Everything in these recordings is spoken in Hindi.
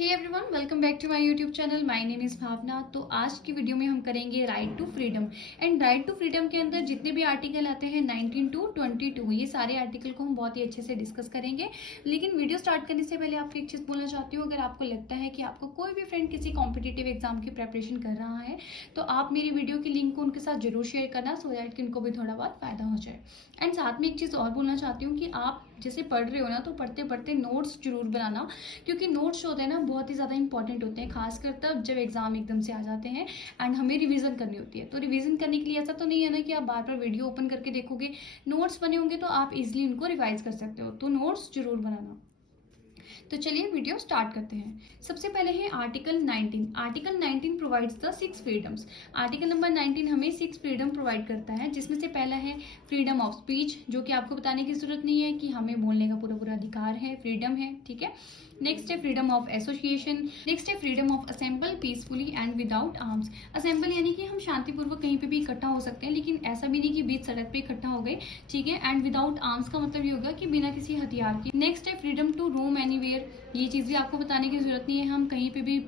Hey everyone, welcome back to my YouTube channel. My name is Bhavna. तो आज की वीडियो में हम करेंगे right to freedom. And right to freedom के अंदर जितने भी आर्टिकल आते हैं 19 टू 22, ये सारे आर्टिकल को हम बहुत ही अच्छे से डिस्कस करेंगे। लेकिन वीडियो स्टार्ट करने से पहले आपको एक चीज़ बोलना चाहती हूँ, अगर आपको लगता है कि आपको कोई भी फ्रेंड किसी कॉम्पिटिटिव एग्जाम की प्रेपरेशन कर रहा है तो आप मेरी वीडियो की लिंक को उनके साथ जरूर शेयर करना, सो दैट कि उनको भी थोड़ा बहुत फायदा हो जाए। एंड साथ में एक चीज़ और बोलना चाहती हूँ कि आप जैसे पढ़ रहे हो ना, तो पढ़ते पढ़ते नोट्स जरूर बनाना, क्योंकि नोट्स होते हैं ना बहुत ही ज़्यादा इंपॉर्टेंट होते हैं, खासकर तब जब एग्जाम एकदम से आ जाते हैं एंड हमें रिवीजन करनी होती है। तो रिवीजन करने के लिए ऐसा तो नहीं है ना कि आप बार बार वीडियो ओपन करके देखोगे, नोट्स बने होंगे तो आप इजीली उनको रिवाइज कर सकते हो। तो नोट्स जरूर बनाना। तो चलिए वीडियो स्टार्ट करते हैं। सबसे पहले है article 19। Article 19 provides the 6 freedoms. Article number 19 हमें 6 फ्रीडम प्रोवाइड करता है, जिसमें से पहला है फ्रीडम ऑफ स्पीच, जो कि आपको बताने की जरूरत नहीं है कि हमें बोलने का पूरा पूरा अधिकार है, फ्रीडम है, ठीक है। नेक्स्ट है फ्रीडम ऑफ एसोसिएशन। नेक्स्ट है freedom of assemble peacefully and without arms. Assemble यानी कि हम शांतिपूर्वक कहीं पे भी इकट्ठा हो सकते हैं, लेकिन ऐसा भी नहीं कि बीच सड़क पे इकट्ठा हो गए, ठीक है। एंड विदाउट आर्म्स का मतलब ये होगा कि बिना किसी हथियार के। नेक्स्ट है फ्रीडम टू रोम एनीवेयर। ये चीज़ भी आपको बताने की जरूरत नहीं है, हम कहीं पे भी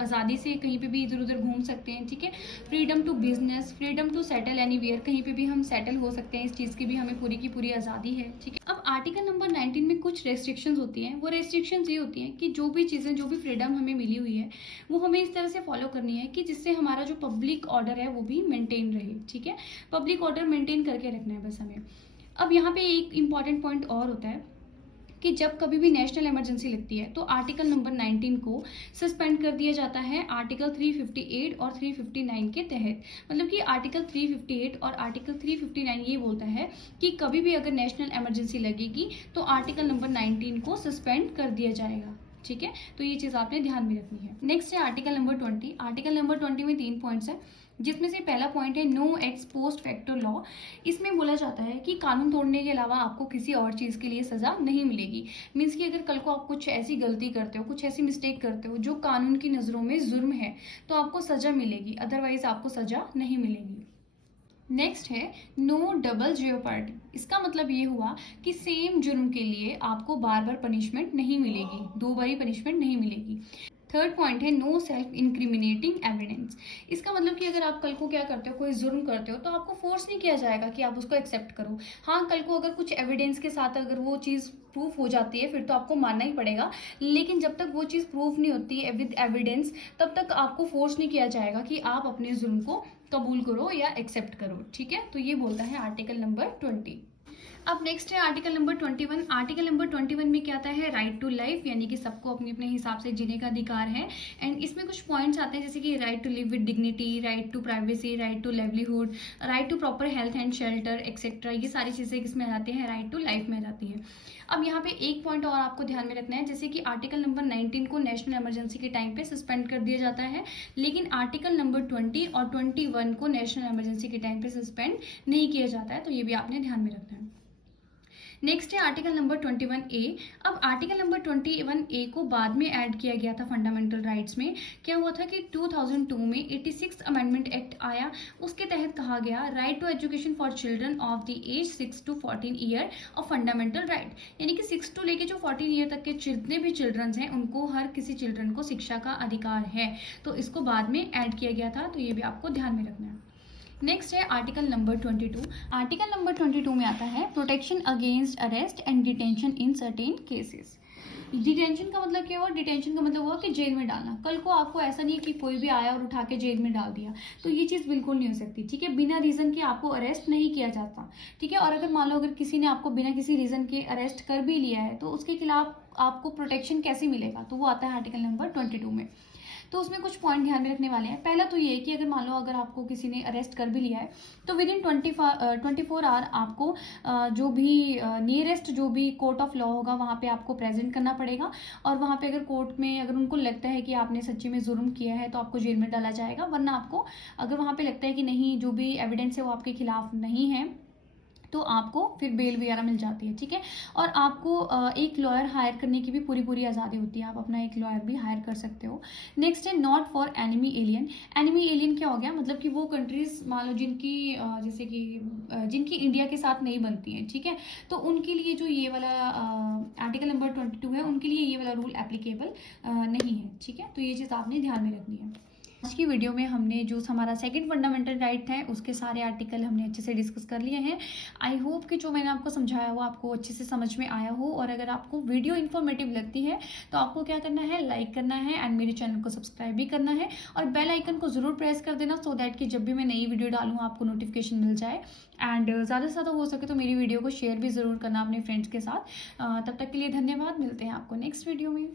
आज़ादी से कहीं पे भी इधर उधर घूम सकते हैं, ठीक है। Freedom to business, freedom to settle anywhere, कहीं पे भी हम सेटल हो सकते हैं, इस चीज़ की भी हमें पूरी की पूरी आज़ादी है, ठीक है। अब आर्टिकल नंबर 19 में कुछ रेस्ट्रिक्शंस होती हैं। वो रेस्ट्रिक्शंस ये होती हैं कि जो भी चीज़ें, जो भी फ्रीडम हमें मिली हुई है, वो हमें इस तरह से फॉलो करनी है कि जिससे हमारा जो पब्लिक ऑर्डर है वो भी मेंटेन रहे, ठीक है। पब्लिक ऑर्डर मेंटेन करके रखना है बस हमें। अब यहाँ पे एक इंपॉर्टेंट पॉइंट और होता है कि जब कभी भी नेशनल इमरजेंसी लगती है तो आर्टिकल नंबर 19 को सस्पेंड कर दिया जाता है आर्टिकल 358 और 359 के तहत। मतलब कि आर्टिकल 358 और आर्टिकल 359 ये बोलता है कि कभी भी अगर नेशनल इमरजेंसी लगेगी तो आर्टिकल नंबर 19 को सस्पेंड कर दिया जाएगा, ठीक है। तो ये चीज़ आपने ध्यान में रखनी है। नेक्स्ट है आर्टिकल नंबर 20। आर्टिकल नंबर 20 में 3 पॉइंट्स है, जिसमें से पहला पॉइंट है no ex post facto law. इसमें बोला जाता है कि कानून तोड़ने के अलावा आपको किसी और चीज़ के लिए सज़ा नहीं मिलेगी। मीन्स कि अगर कल को आप कुछ ऐसी गलती करते हो, कुछ ऐसी मिस्टेक करते हो जो कानून की नज़रों में जुर्म है, तो आपको सज़ा मिलेगी, अदरवाइज आपको सज़ा नहीं मिलेगी। नेक्स्ट है नो डबल जेओपार्डी। इसका मतलब ये हुआ कि सेम जुर्म के लिए आपको बार बार पनिशमेंट नहीं मिलेगी, 2 बारी पनिशमेंट नहीं मिलेगी। थर्ड पॉइंट है नो सेल्फ इंक्रिमिनेटिंग एविडेंस। इसका मतलब कि अगर आप कल को क्या करते हो, कोई जुर्म करते हो, तो आपको फोर्स नहीं किया जाएगा कि आप उसको एक्सेप्ट करो। हाँ, कल को अगर कुछ एविडेंस के साथ अगर वो चीज़ प्रूफ हो जाती है फिर तो आपको मानना ही पड़ेगा, लेकिन जब तक वो चीज़ प्रूफ नहीं होती है विद एविडेंस, तब तक आपको फोर्स नहीं किया जाएगा कि आप अपने जुर्म को कबूल करो या एक्सेप्ट करो, ठीक है। तो ये बोलता है आर्टिकल नंबर 20। अब नेक्स्ट है आर्टिकल नंबर 21। आर्टिकल नंबर 21 में क्या आता है, राइट टू लाइफ, यानी कि सबको अपने अपने हिसाब से जीने का अधिकार है। एंड इसमें कुछ पॉइंट्स आते हैं जैसे कि right to live with dignity, right to privacy, right to livelihood, right to proper health and shelter etcetera. ये सारी चीज़ें किसमें आ जाती हैं, राइट टू लाइफ में आ जाती हैं। अब यहाँ पे एक पॉइंट और आपको ध्यान में रखना है, जैसे कि आर्टिकल नंबर 19 को नेशनल इमरजेंसी के टाइम पे सस्पेंड कर दिया जाता है, लेकिन आर्टिकल नंबर 20 और 21 को नेशनल इमरजेंसी के टाइम पे सस्पेंड नहीं किया जाता है। तो ये भी आपने ध्यान में रखना है। नेक्स्ट है आर्टिकल नंबर 21A। अब आर्टिकल नंबर 21A को बाद में ऐड किया गया था फंडामेंटल राइट्स में। क्या हुआ था कि 2002 में 86 अमेंडमेंट एक्ट आया, उसके तहत कहा गया right to education for children of the age 6 to 14 year of fundamental right, यानी कि 6 to लेके जो 14 ईयर तक के जितने भी चिल्ड्रंस हैं उनको, हर किसी चिल्ड्रन को शिक्षा का अधिकार है। तो इसको बाद में ऐड किया गया था, तो ये भी आपको ध्यान में रखना है। नेक्स्ट है आर्टिकल नंबर 22। आर्टिकल नंबर 22 में आता है protection against arrest and detention in certain cases. Detention का मतलब क्या हुआ, डिटेंशन का मतलब हुआ कि जेल में डालना। कल को आपको ऐसा नहीं है कि कोई भी आया और उठा के जेल में डाल दिया, तो ये चीज़ बिल्कुल नहीं हो सकती, ठीक है। बिना रीज़न के आपको अरेस्ट नहीं किया जाता, ठीक है। और अगर मान लो अगर किसी ने आपको बिना किसी रीज़न के अरेस्ट कर भी लिया है, तो उसके खिलाफ आपको प्रोटेक्शन कैसे मिलेगा, तो वो आता है आर्टिकल नंबर 22 में। तो उसमें कुछ पॉइंट ध्यान में रखने वाले हैं। पहला तो ये है कि अगर मान लो अगर आपको किसी ने अरेस्ट कर भी लिया है, तो विद इन 24 आवर आपको जो भी नियरेस्ट जो भी कोर्ट ऑफ लॉ होगा वहाँ पे आपको प्रेजेंट करना पड़ेगा। और वहाँ पे अगर कोर्ट में अगर उनको लगता है कि आपने सच्ची में जुर्म किया है तो आपको जेल में डाला जाएगा, वरना आपको अगर वहाँ पे लगता है कि नहीं, जो भी एविडेंस है वो आपके खिलाफ नहीं है, तो आपको फिर बेल वगैरह मिल जाती है, ठीक है। और आपको एक लॉयर हायर करने की भी पूरी पूरी आज़ादी होती है, आप अपना एक लॉयर भी हायर कर सकते हो। नेक्स्ट है not for enemy alien. Enemy alien क्या हो गया, मतलब कि वो कंट्रीज मान लो जिनकी जैसे कि जिनकी इंडिया के साथ नहीं बनती हैं, ठीक है, तो उनके लिए जो ये वाला आर्टिकल नंबर 22 है, उनके लिए ये वाला रूल एप्लीकेबल नहीं है, ठीक है। तो ये चीज़ आपने ध्यान में रखनी है। आज की वीडियो में हमने जो हमारा सेकंड फंडामेंटल राइट है उसके सारे आर्टिकल हमने अच्छे से डिस्कस कर लिए हैं। आई होप कि जो मैंने आपको समझाया वो आपको अच्छे से समझ में आया हो, और अगर आपको वीडियो इन्फॉर्मेटिव लगती है तो आपको क्या करना है, लाइक करना है एंड मेरे चैनल को सब्सक्राइब भी करना है, और बेल आइकन को ज़रूर प्रेस कर देना सो दैट कि जब भी मैं नई वीडियो डालूँ आपको नोटिफिकेशन मिल जाए। एंड ज़्यादा से ज़्यादा हो सके तो मेरी वीडियो को शेयर भी ज़रूर करना अपने फ्रेंड्स के साथ। तब तक के लिए धन्यवाद, मिलते हैं आपको नेक्स्ट वीडियो में।